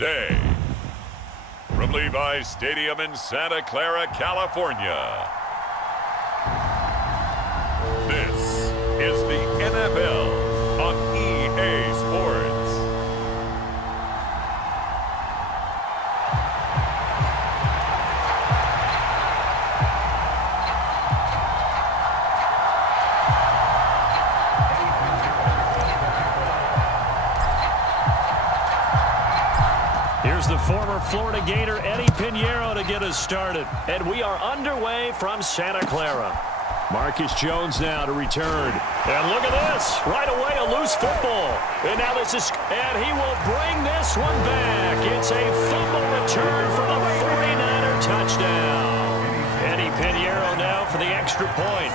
today. From Levi's Stadium in Santa Clara, California, this is the NFL on EA Sports. Here's the former Florida Gator Eddie Pinheiro to get us started. And we are underway from Santa Clara. Marcus Jones now to return. And look at this. Right away, a loose football. And now this is, and he will bring this one back. It's a fumble return for the 49er touchdown. Eddie Pinheiro now for the extra point.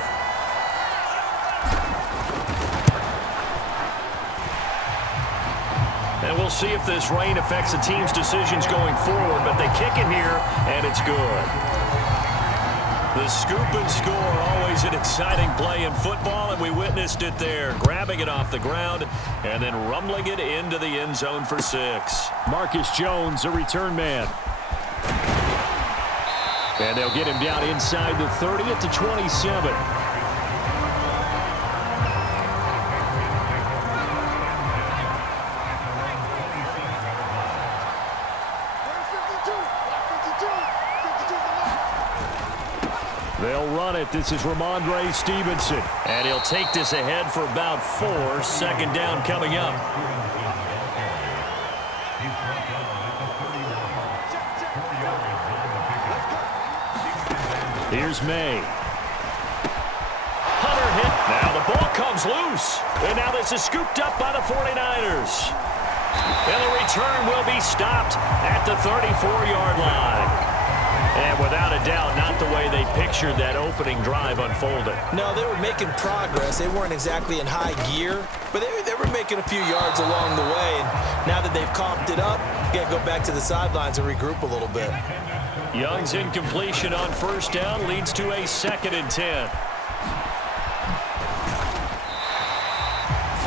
And we'll see if this rain affects the team's decisions going forward, but they kick it here, and it's good. The scoop and score, always an exciting play in football, and we witnessed it there, grabbing it off the ground and then rumbling it into the end zone for 6. Marcus Jones, a return man. And they'll get him down inside the 30 at the 27. They'll run it. This is Ramondre Stevenson. And he'll take this ahead for about 4. Second down coming up. Here's May. Hunter hit. Now the ball comes loose. And now this is scooped up by the 49ers. And the return will be stopped at the 34-yard line. And without a doubt, not the way they pictured that opening drive unfolded. No, they were making progress. They weren't exactly in high gear, but they were making a few yards along the way. And now that they've comped it up, you got to go back to the sidelines and regroup a little bit. Young's incompletion on first down leads to a 2nd and 10.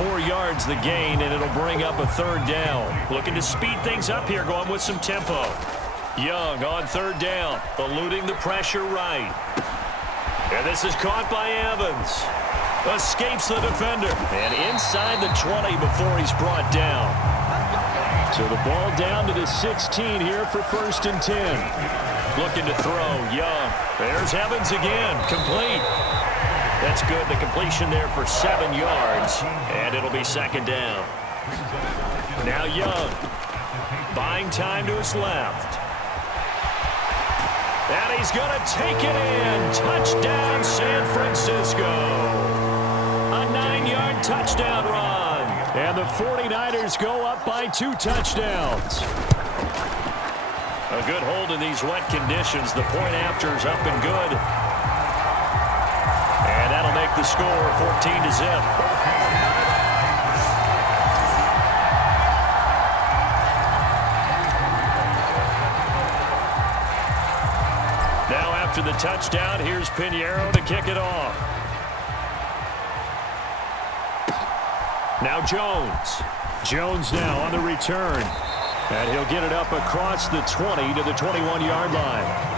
4 yards the gain, and it'll bring up a 3rd down. Looking to speed things up here, going with some tempo. Young on 3rd down, eluding the pressure right. And this is caught by Evans. Escapes the defender. And inside the 20 before he's brought down. So the ball down to the 16 here for 1st and 10. Looking to throw, Young. There's Evans again, complete. That's good, the completion there for 7 yards. And it'll be 2nd down. Now Young, buying time to his left. And he's going to take it in. Touchdown, San Francisco. A 9-yard touchdown run. And the 49ers go up by 2 touchdowns. A good hold in these wet conditions. The point after is up and good. And that'll make the score 14-0. After the touchdown, here's Pinheiro to kick it off. Now Jones. Jones now on the return. And he'll get it up across the 20 to the 21-yard line.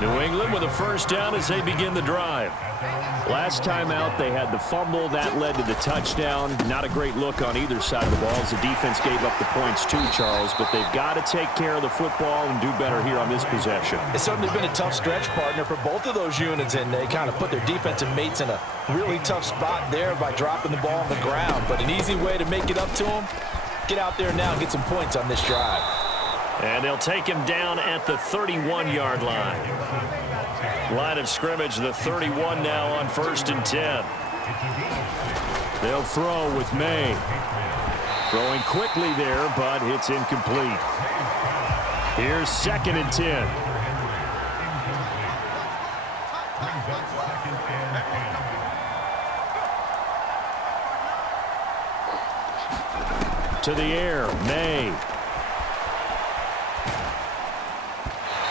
New England with a 1st down as they begin the drive. Last time out, they had the fumble. That led to the touchdown. Not a great look on either side of the ball as the defense gave up the points too, Charles. But they've got to take care of the football and do better here on this possession. It's certainly been a tough stretch, partner, for both of those units, and they kind of put their defensive mates in a really tough spot there by dropping the ball on the ground. But an easy way to make it up to them, get out there now and get some points on this drive. And they'll take him down at the 31-yard line. Line of scrimmage, the 31 now on 1st and 10. They'll throw with May. Throwing quickly there, but it's incomplete. Here's 2nd and 10. To the air, May.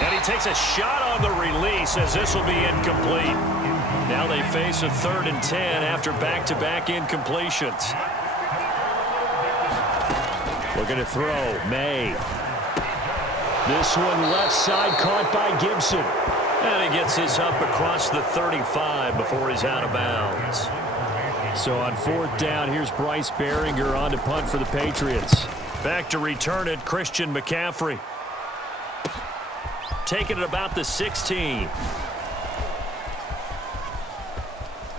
And he takes a shot on the release as this will be incomplete. Now they face a 3rd and 10 after back-to-back incompletions. Looking to throw. May. This one left side caught by Gibson. And he gets this up across the 35 before he's out of bounds. So on 4th down, here's Bryce Behringer on to punt for the Patriots. Back to return it, Christian McCaffrey. Taking it about the 16.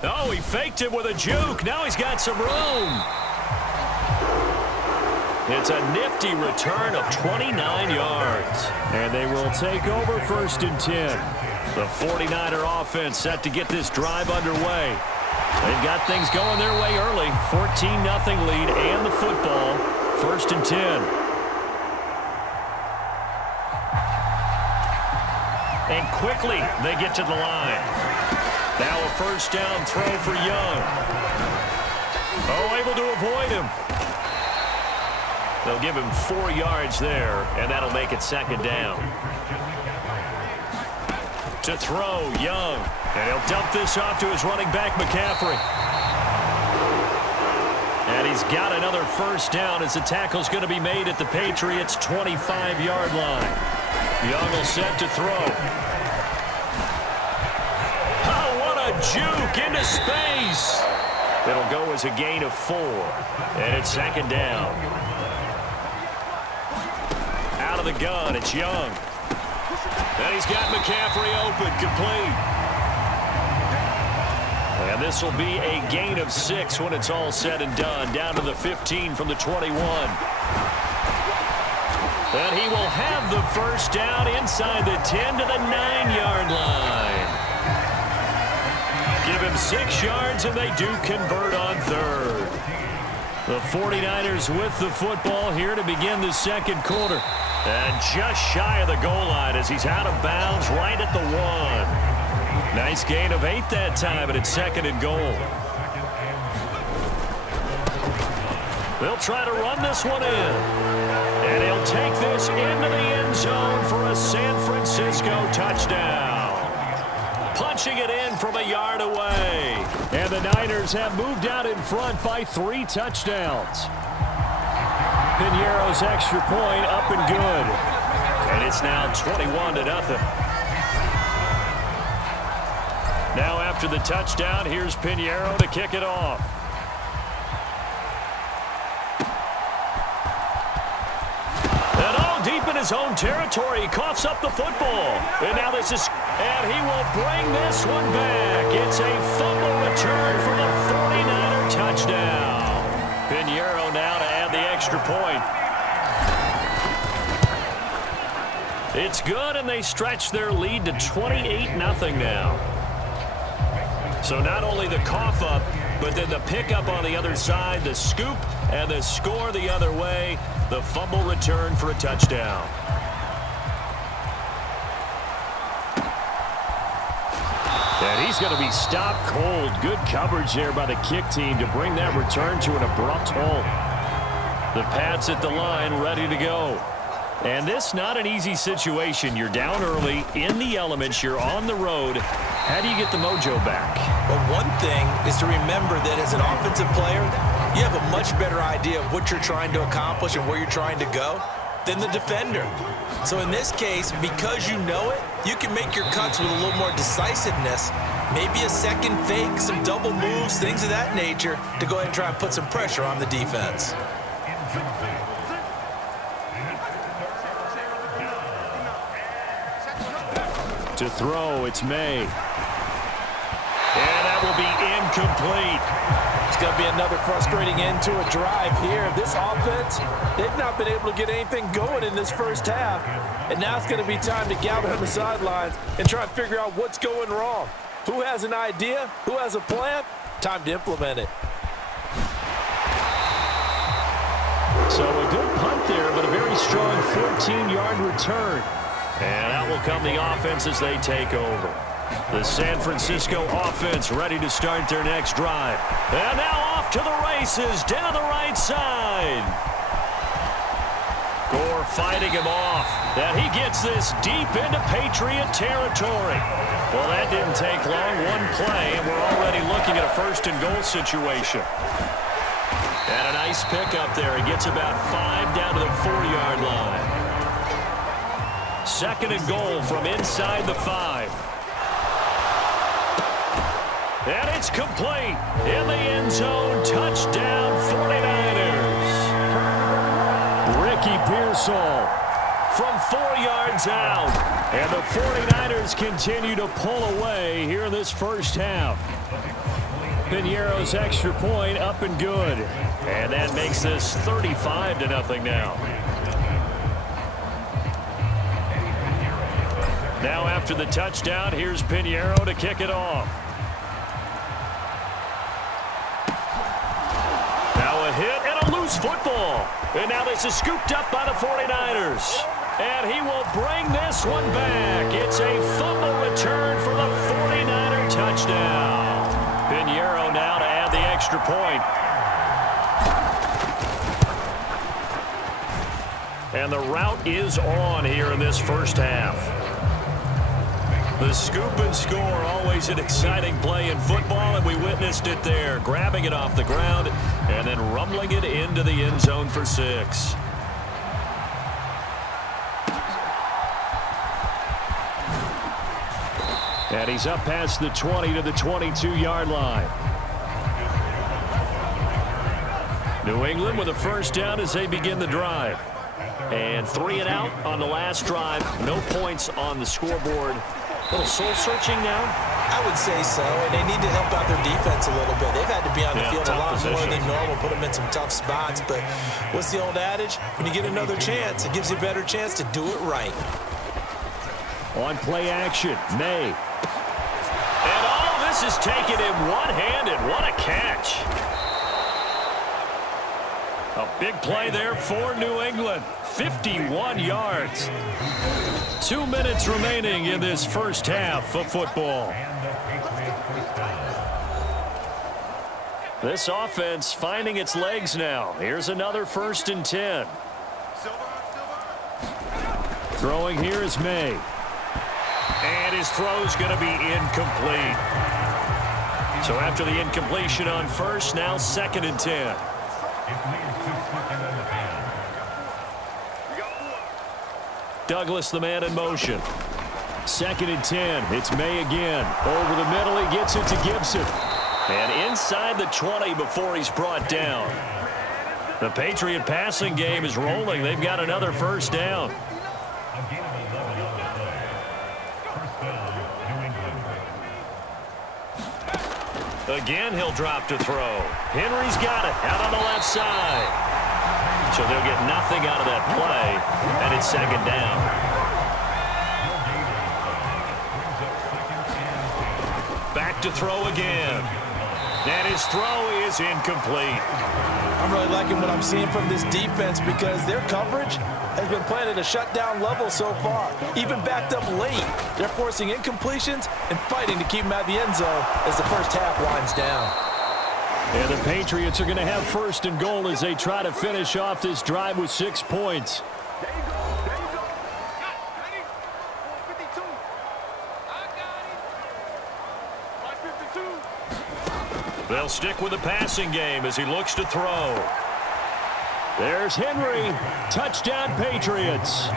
Oh, he faked it with a juke. Now he's got some room. It's a nifty return of 29 yards. And they will take over 1st and 10. The 49er offense set to get this drive underway. They've got things going their way early. 14-0 lead and the football. 1st and 10. And quickly they get to the line. Now a 1st down throw for Young. Oh, able to avoid him. They'll give him 4 yards there, and that'll make it 2nd down. To throw, Young. And he'll dump this off to his running back, McCaffrey. And he's got another 1st down as the tackle's going to be made at the Patriots' 25-yard line. Young will set to throw. Oh, what a juke into space. It'll go as a gain of 4. And it's 2nd down. Out of the gun, it's Young. And he's got McCaffrey open, complete. And this will be a gain of 6 when it's all said and done. Down to the 15 from the 21. And he will have the 1st down inside the 10 to the 9-yard line. Give him 6 yards, and they do convert on 3rd. The 49ers with the football here to begin the 2nd quarter. And just shy of the goal line as he's out of bounds right at the 1. Nice gain of 8 that time, and it's 2nd and goal. They'll try to run this one in. And he'll take this into the end zone for a San Francisco touchdown. Punching it in from a yard away. And the Niners have moved out in front by 3 touchdowns. Piñeiro's extra point up and good. And it's now 21-0. Now after the touchdown, here's Piñeiro to kick it off. And all deep in his own territory, he coughs up the football. And now this is, and he will bring this one back. It's a fumble return for the 49er touchdown. Piñeiro now to add the extra point. It's good, and they stretch their lead to 28-0 now. So not only the cough up, but then the pickup on the other side, the scoop, and the score the other way, the fumble return for a touchdown. And he's going to be stopped cold. Good coverage there by the kick team to bring that return to an abrupt halt. The Pats at the line, ready to go. And this not an easy situation. You're down early, in the elements, you're on the road. How do you get the mojo back? Well, one thing is to remember that as an offensive player, you have a much better idea of what you're trying to accomplish and where you're trying to go than the defender. So in this case, because you know it, you can make your cuts with a little more decisiveness, maybe a second fake, some double moves, things of that nature, to go ahead and try and put some pressure on the defense. To throw, it's May. And that will be incomplete. It's going to be another frustrating end to a drive here. This offense, they've not been able to get anything going in this first half. And now it's going to be time to gather on the sidelines and try and figure out what's going wrong. Who has an idea? Who has a plan? Time to implement it. So a good punt there, but a very strong 14-yard return. And out will come the offense as they take over. The San Francisco offense ready to start their next drive. And now off to the races down the right side. Gore fighting him off. And he gets this deep into Patriot territory. Well, that didn't take long. One play, and we're already looking at a 1st and goal situation. And a nice pickup there. He gets about 5 down to the 4-yard line. 2nd and goal from inside the 5. And it's complete. In the end zone, touchdown 49ers. Ricky Pearsall from 4 yards out. And the 49ers continue to pull away here in this first half. Piñeiro's extra point up and good. And that makes this 35-0 now. Now after the touchdown, here's Piñeiro to kick it off. Now a hit and a loose football. And now this is scooped up by the 49ers. And he will bring this one back. It's a fumble return for the 49er touchdown. Piñeiro now to add the extra point. And the route is on here in this first half. The scoop and score, always an exciting play in football, and we witnessed it there. Grabbing it off the ground and then rumbling it into the end zone for 6. And he's up past the 20 to the 22-yard line. New England with a first down as they begin the drive. And 3 and out on the last drive. No points on the scoreboard. A little soul-searching now? I would say so, and they need to help out their defense a little bit. They've had to be on the field a lot more than normal, put them in some tough spots. But what's the old adage? When you get another chance, it gives you a better chance to do it right. On play action, May. And all this is taken in one-handed. What a catch. A big play there for New England. 51 yards. 2 minutes remaining in this first half of football. This offense finding its legs now. Here's another 1st and 10. Throwing here is May. And his throw's going to be incomplete. So after the incompletion on first, now 2nd and 10. Douglas, the man in motion. 2nd and 10. It's May again. Over the middle, he gets it to Gibson. And inside the 20 before he's brought down. The Patriot passing game is rolling. They've got another first down. Again, he'll drop to throw. Henry's got it out on the left side. So they'll get nothing out of that play, and it's 2nd down. Back to throw again. And his throw is incomplete. I'm really liking what I'm seeing from this defense because their coverage has been playing at a shutdown level so far. Even backed up late, they're forcing incompletions and fighting to keep them out of the end zone as the first half winds down. And the Patriots are going to have 1st and goal as they try to finish off this drive with 6 points. They'll stick with the passing game as he looks to throw. There's Henry. Touchdown, Patriots.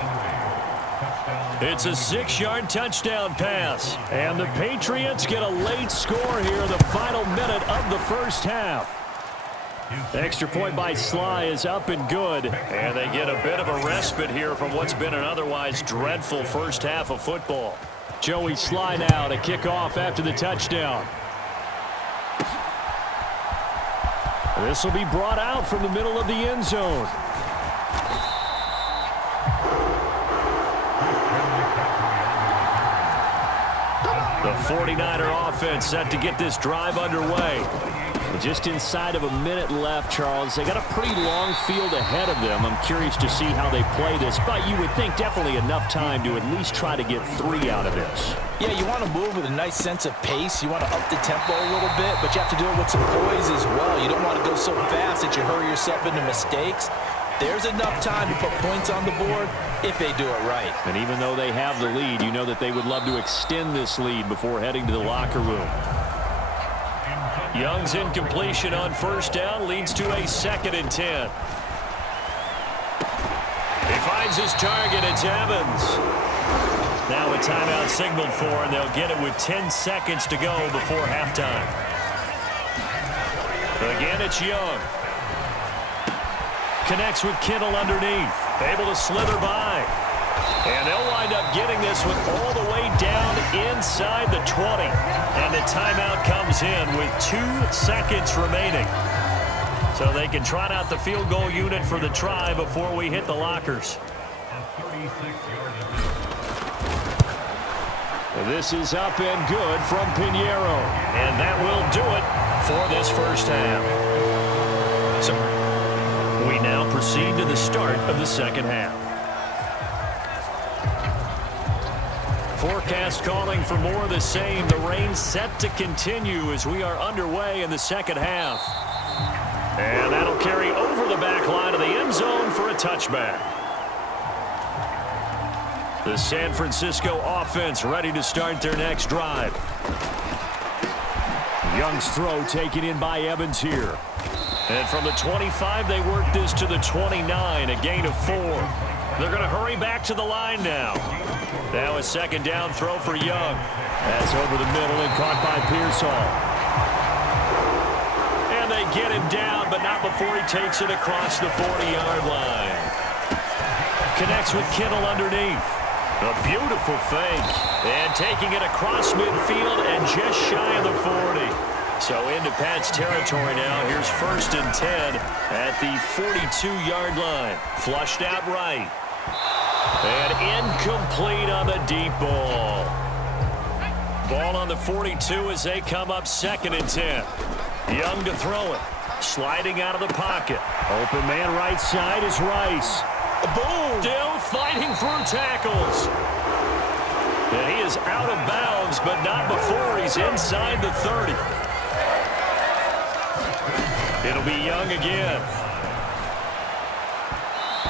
It's a 6-yard touchdown pass. And the Patriots get a late score here in the final minute of the first half. Extra point by Sly is up and good. And they get a bit of a respite here from what's been an otherwise dreadful first half of football. Joey Sly now to kick off after the touchdown. This will be brought out from the middle of the end zone. The 49er offense set to get this drive underway. Just inside of a minute left, Charles. They got a pretty long field ahead of them. I'm curious to see how they play this, but you would think definitely enough time to at least try to get 3 out of this. Yeah, you want to move with a nice sense of pace. You want to up the tempo a little bit, but you have to do it with some poise as well. You don't want to go so fast that you hurry yourself into mistakes. There's enough time to put points on the board if they do it right. And even though they have the lead, you know that they would love to extend this lead before heading to the locker room. Young's incompletion on first down leads to a 2nd and 10. He finds his target. It's Evans. Now a timeout signaled for, and they'll get it with 10 seconds to go before halftime. Again, it's Young. Connects with Kittle underneath. Able to slither by. And they'll wind up getting this one all the way down inside the 20. And the timeout comes in with 2 seconds remaining. So they can trot out the field goal unit for the try before we hit the lockers. This is up and good from Pinheiro. And that will do it for this first half. So we now proceed to the start of the second half. Forecast calling for more of the same. The rain set to continue as we are underway in the second half. And that'll carry over the back line of the end zone for a touchback. The San Francisco offense ready to start their next drive. Young's throw taken in by Evans here. And from the 25, they work this to the 29, a gain of 4. They're going to hurry back to the line now. Now a second down throw for Young. That's over the middle and caught by Pearsall. And they get him down, but not before he takes it across the 40-yard line. Connects with Kittle underneath. A beautiful fake. And taking it across midfield and just shy of the 40. So into Pat's territory now. Here's 1st and 10 at the 42-yard line. Flushed out right. And incomplete on the deep ball. Ball on the 42 as they come up 2nd and 10. Young to throw it. Sliding out of the pocket. Open man right side is Rice. Boom! Still fighting through tackles. And he is out of bounds, but not before he's inside the 30. It'll be Young again.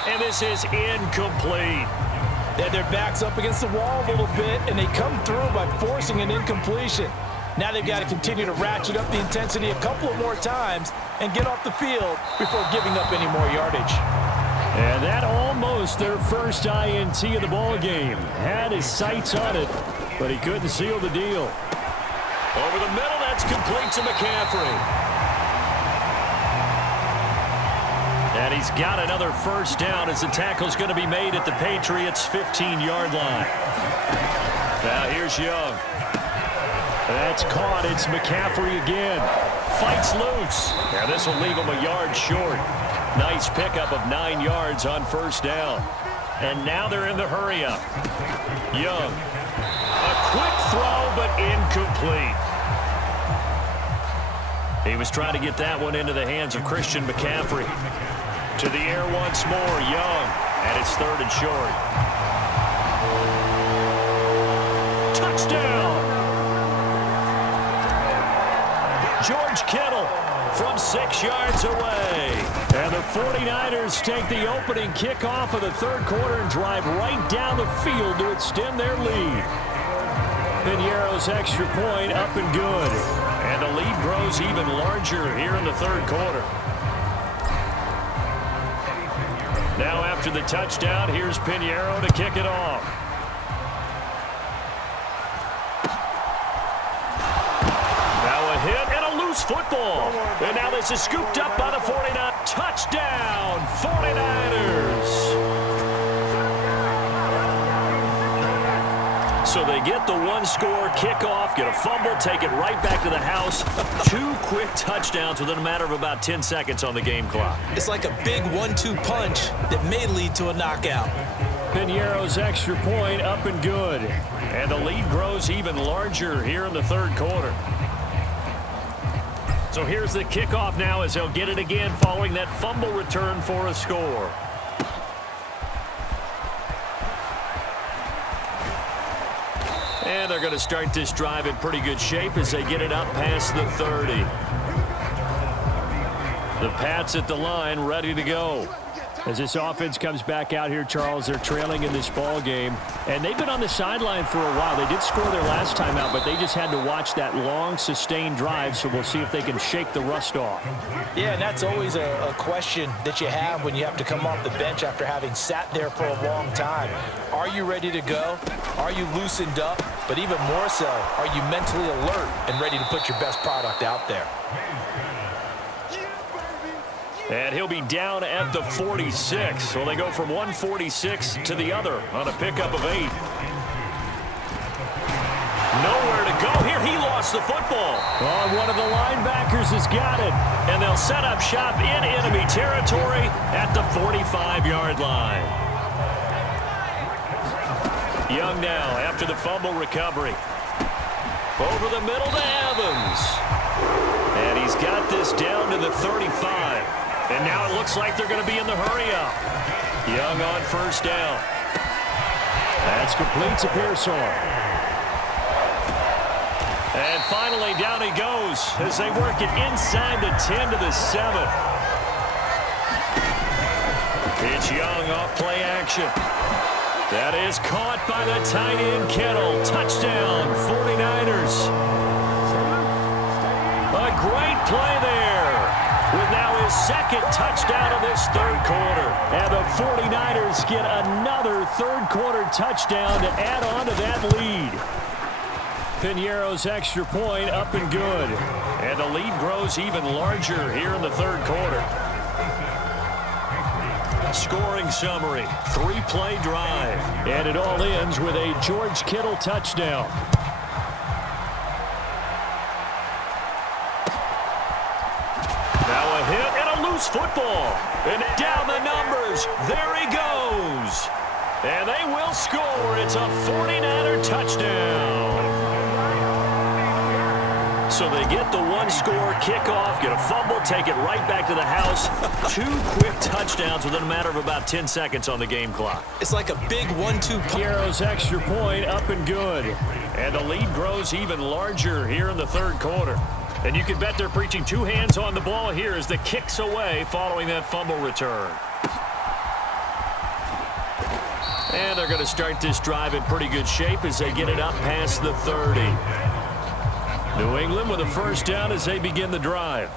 And this is incomplete. Their back's up against the wall a little bit, and they come through by forcing an incompletion. Now they've got to continue to ratchet up the intensity a couple of more times and get off the field before giving up any more yardage. And that almost their first INT of the ball game. Had his sights on it, but he couldn't seal the deal. Over the middle, that's complete to McCaffrey. And he's got another first down as the tackle's going to be made at the Patriots' 15-yard line. Now here's Young. That's caught. It's McCaffrey again. Fights loose. Now this will leave him a yard short. Nice pickup of 9 yards on first down. And now they're in the hurry-up. Young. A quick throw, but incomplete. He was trying to get that one into the hands of Christian McCaffrey. To the air once more, Young. And it's 3rd and short. Touchdown! George Kittle from 6 yards away. And the 49ers take the opening kickoff of the 3rd quarter and drive right down the field to extend their lead. Pinheiro's extra point up and good. And the lead grows even larger here in the 3rd quarter. Now after the touchdown, here's Pinheiro to kick it off. Now a hit and a loose football. And now this is scooped up by the 49. Touchdown, 49ers. So they get the 1-score kickoff, get a fumble, take it right back to the house. 2 quick touchdowns within a matter of about 10 seconds on the game clock. It's like a big 1-2 punch that may lead to a knockout. Pinheiro's extra point up and good. And the lead grows even larger here in the 3rd quarter. So here's the kickoff now as they'll get it again following that fumble return for a score. And they're going to start this drive in pretty good shape as they get it up past the 30. The Pats at the line ready to go. As this offense comes back out here, Charles, they're trailing in this ball game, and they've been on the sideline for a while. They did score their last time out, but they just had to watch that long, sustained drive, so we'll see if they can shake the rust off. Yeah, and that's always a question that you have when you have to come off the bench after having sat there for a long time. Are you ready to go? Are you loosened up? But even more so, are you mentally alert and ready to put your best product out there? And he'll be down at the 46. So they go from 146 to the other on a pickup of 8. Nowhere to go here. He lost the football. Oh, one of the linebackers has got it. And they'll set up shop in enemy territory at the 45-yard line. Young now after the fumble recovery. Over the middle to Evans. And he's got this down to the 35. And now it looks like they're going to be in the hurry-up. Young on first down. That's complete to Pearsall. And finally, down he goes as they work it inside the 10 to the 7. It's Young off play action. That is caught by the tight end Kittle. Touchdown, 49ers. A great play there. With now his second touchdown of this third quarter. And the 49ers get another third-quarter touchdown to add on to that lead. Piñeiro's extra point up and good. And the lead grows even larger here in the third quarter. Scoring summary, 3-play drive. And it all ends with a George Kittle touchdown. Now a hit and a loose football. And down the numbers. There he goes. And they will score. It's a 49er touchdown. So they get the one-score kickoff, get a fumble, take it right back to the house. 2 quick touchdowns within a matter of about 10 seconds on the game clock. It's like a big 1-2. Piñeiro's extra point up and good. And the lead grows even larger here in the third quarter. And you can bet they're preaching 2 hands on the ball here as the kick's away following that fumble return. And they're going to start this drive in pretty good shape as they get it up past the 30. New England with a first down as they begin the drive.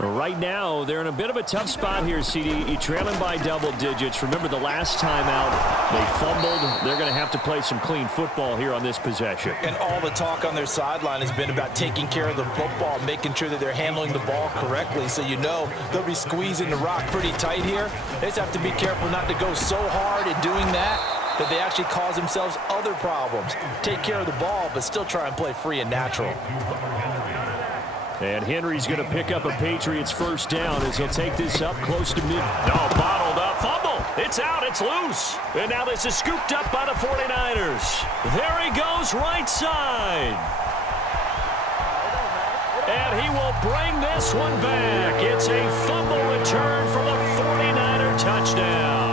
Right now, they're in a bit of a tough spot here, CD. Trailing by double digits. Remember the last time out, they fumbled. They're going to have to play some clean football here on this possession. And all the talk on their sideline has been about taking care of the football, making sure that they're handling the ball correctly. So you know they'll be squeezing the rock pretty tight here. They just have to be careful not to go so hard in doing that they actually cause themselves other problems. Take care of the ball, but still try and play free and natural. And Henry's going to pick up a Patriots first down as he'll take this up close to mid. No, bottled up. Fumble. It's out. It's loose. And now this is scooped up by the 49ers. There he goes right side. And he will bring this one back. It's a fumble return for the 49er touchdown.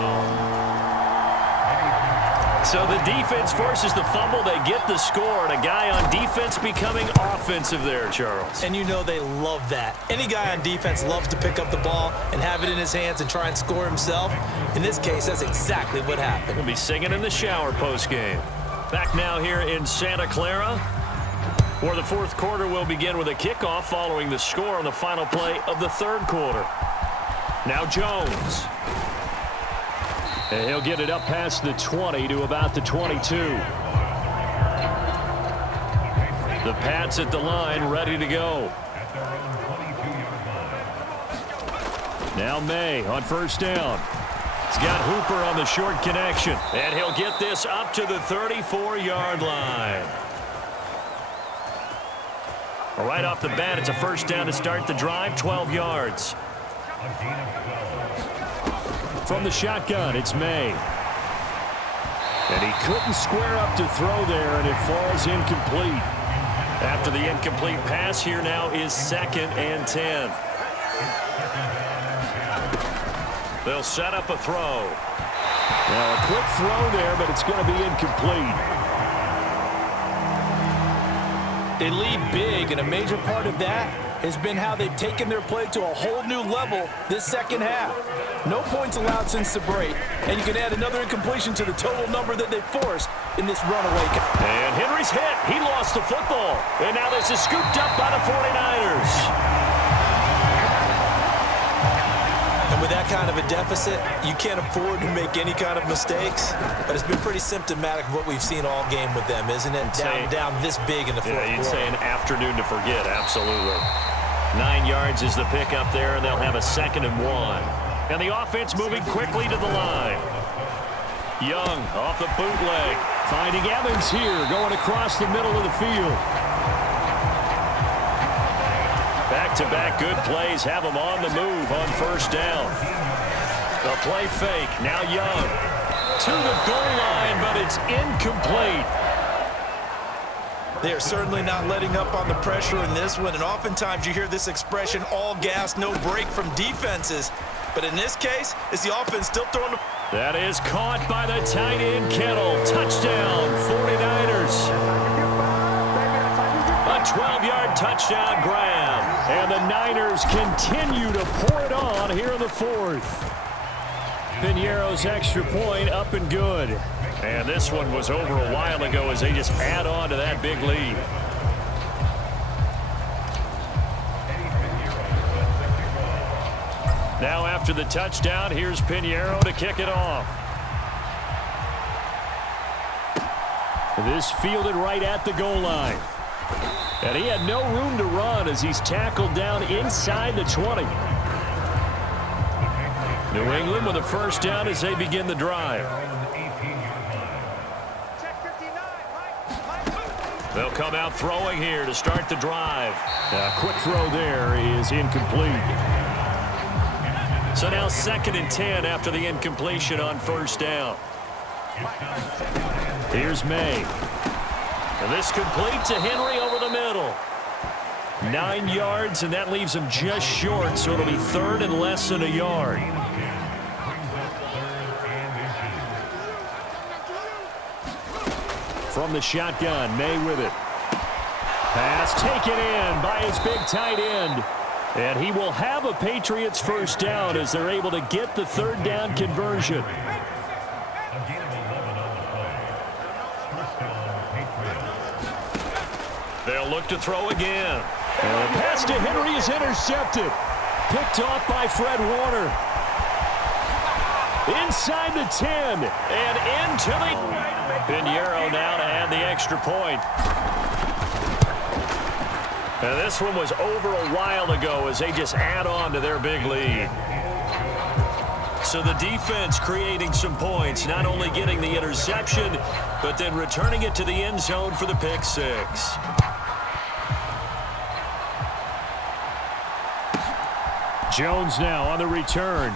So the defense forces the fumble. They get the score, and a guy on defense becoming offensive there, Charles. And you know they love that. Any guy on defense loves to pick up the ball and have it in his hands and try and score himself. In this case, that's exactly what happened. We'll be singing in the shower postgame. Back now here in Santa Clara, where the fourth quarter will begin with a kickoff following the score on the final play of the third quarter. Now Jones. And he'll get it up past the 20 to about the 22. The Pats at the line, ready to go. Now May on first down. He's got Hooper on the short connection. And he'll get this up to the 34-yard line. Right off the bat, it's a first down to start the drive, 12 yards. From the shotgun, it's May. And he couldn't square up to throw there, and it falls incomplete. After the incomplete pass, here now is 2nd and 10. They'll set up a throw. Now a quick throw there, but it's going to be incomplete. They lead big, and a major part of that has been how they've taken their play to a whole new level this second half. No points allowed since the break, and you can add another incompletion to the total number that they forced in this runaway. And Henry's hit. He lost the football. And now this is scooped up by the 49ers. And with that kind of a deficit, you can't afford to make any kind of mistakes. But it's been pretty symptomatic of what we've seen all game with them, isn't it? Down this big in the fourth quarter. Yeah, you'd say an afternoon to forget, absolutely. 9 yards is the pick up there, and they'll have a 2nd and 1. And the offense moving quickly to the line. Young off the bootleg. Finding Evans here, going across the middle of the field. Back-to-back good plays have them on the move on first down. The play fake, now Young. To the goal line, but it's incomplete. They are certainly not letting up on the pressure in this one, and oftentimes you hear this expression, all gas, no break from defenses. But in this case, it's the offense still throwing the... That is caught by the tight end, Kittle. Touchdown, 49ers. A 12-yard touchdown grab. And the Niners continue to pour it on here in the fourth. Piñeiro's extra point up and good. And this one was over a while ago as they just add on to that big lead. Now after the touchdown, here's Piñeiro to kick it off. This fielded right at the goal line. And he had no room to run as he's tackled down inside the 20. New England with a first down as they begin the drive. They'll come out throwing here to start the drive. A quick throw there is incomplete. So now 2nd and 10 after the incompletion on first down. Here's May. And this complete to Henry over the middle. 9 yards, and that leaves him just short, so it'll be 3rd and less than a yard. From the shotgun, May with it. Pass taken in by his big tight end. And he will have a Patriots first down as they're able to get the 3rd down conversion. They'll look to throw again. And the pass to Henry is intercepted. Picked off by Fred Warner. Inside the 10. And into the... Piñeiro now to add the extra point. And this one was over a while ago as they just add on to their big lead. So the defense creating some points, not only getting the interception, but then returning it to the end zone for the pick six. Jones now on the return.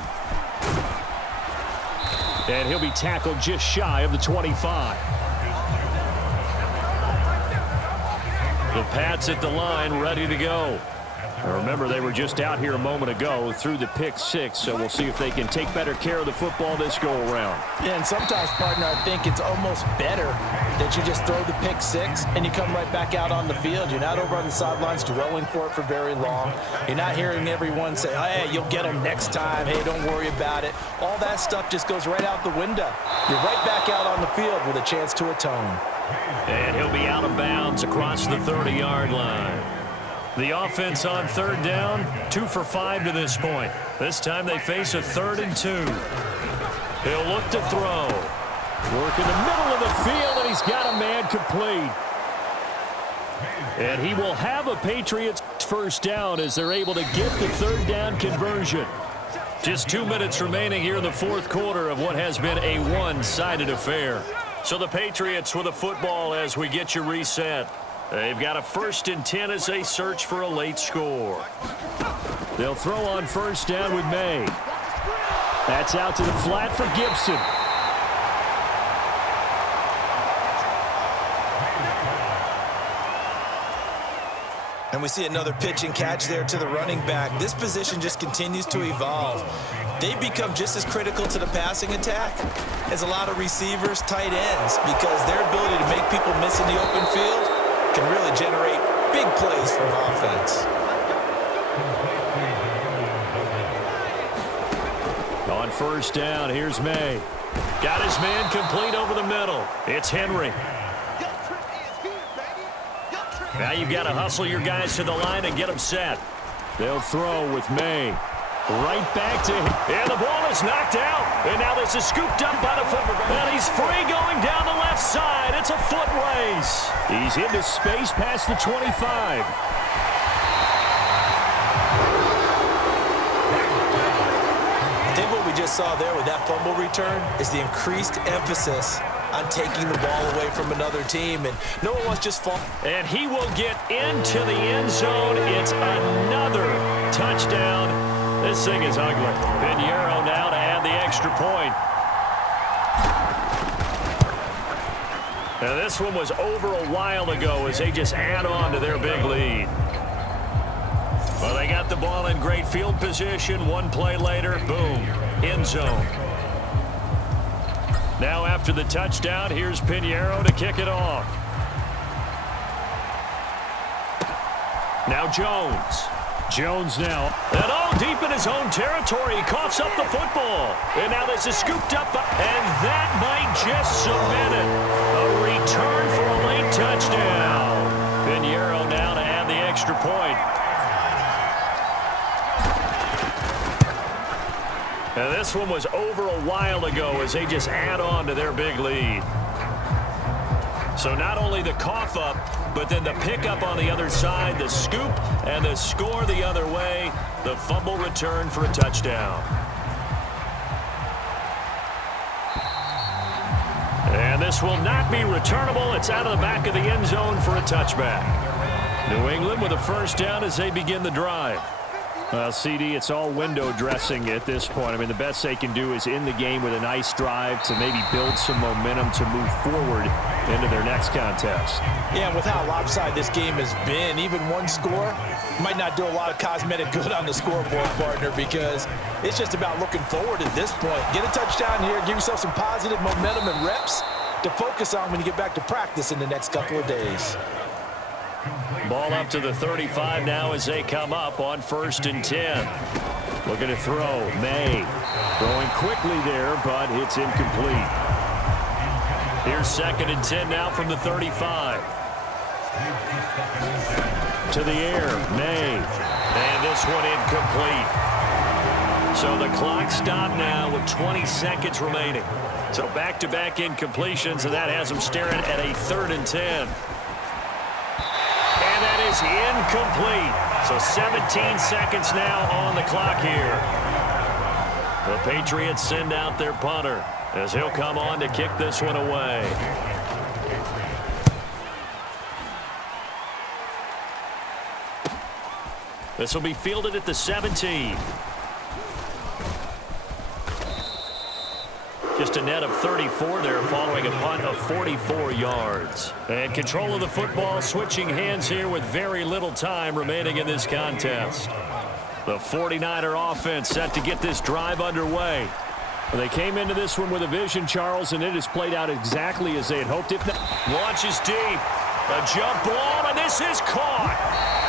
And he'll be tackled just shy of the 25. The Pats at the line, ready to go. Now remember, they were just out here a moment ago through the pick six, so we'll see if they can take better care of the football this go-around. Yeah, and sometimes, partner, I think it's almost better that you just throw the pick six and you come right back out on the field. You're not over on the sidelines dwelling for it for very long. You're not hearing everyone say, hey, you'll get them next time. Hey, don't worry about it. All that stuff just goes right out the window. You're right back out on the field with a chance to atone. And he'll be out of bounds across the 30-yard line. The offense on 3rd down, 2 for 5 to this point. This time they face a 3rd and 2. He'll look to throw. Work in the middle of the field, and he's got a man complete. And he will have a Patriots first down as they're able to get the 3rd down conversion. Just 2 minutes remaining here in the 4th quarter of what has been a one-sided affair. So the Patriots with a football as we get you reset. They've got a 1st and 10 as they search for a late score. They'll throw on first down with May. That's out to the flat for Gibson. And we see another pitch and catch there to the running back. This position just continues to evolve. They become just as critical to the passing attack as a lot of receivers, tight ends, because their ability to make people miss in the open field can really generate big plays for an offense. On first down, here's May. Got his man complete over the middle. It's Henry. Now you've got to hustle your guys to the line and get them set. They'll throw with May. Right back to him. And the ball is knocked out. And now this is scooped up by the foot. And he's free going down the left side. It's a foot race. He's into space past the 25. I think what we just saw there with that fumble return is the increased emphasis on taking the ball away from another team, and no one wants just fall. And he will get into the end zone. It's another touchdown. This thing is ugly. Pinheiro now to add the extra point. Now this one was over a while ago as they just add on to their big lead. Well, they got the ball in great field position. One play later, boom, end zone. Now after the touchdown, here's Pinheiro to kick it off. Now Jones. Jones now. And all deep in his own territory. He coughs up the football. And now this is scooped up. And that might just cement it. A return for a late touchdown. Pinheiro now to add the extra point. And this one was over a while ago as they just add on to their big lead. So not only the cough up, but then the pickup on the other side, the scoop, and the score the other way, the fumble return for a touchdown. And this will not be returnable. It's out of the back of the end zone for a touchback. New England with a first down as they begin the drive. Well, CD, it's all window dressing at this point. I mean, the best they can do is in the game with a nice drive to maybe build some momentum to move forward into their next contest. Yeah, and with how lopsided this game has been, even one score might not do a lot of cosmetic good on the scoreboard, partner, because it's just about looking forward at this point. Get a touchdown here, give yourself some positive momentum and reps to focus on when you get back to practice in the next couple of days. Ball up to the 35 now as they come up on 1st and 10. Looking to throw. May throwing quickly there, but it's incomplete. Here's 2nd and 10 now from the 35. To the air. May. And this one incomplete. So the clock stopped now with 20 seconds remaining. So back-to-back incompletions, and that has them staring at a 3rd and 10. And that is incomplete. So 17 seconds now on the clock here. The Patriots send out their punter as he'll come on to kick this one away. This will be fielded at the 17. Just a net of 34 there following a punt of 44 yards. And control of the football, switching hands here with very little time remaining in this contest. The 49er offense set to get this drive underway. They came into this one with a vision, Charles, and it has played out exactly as they had hoped. Launches deep. A jump ball, and this is caught.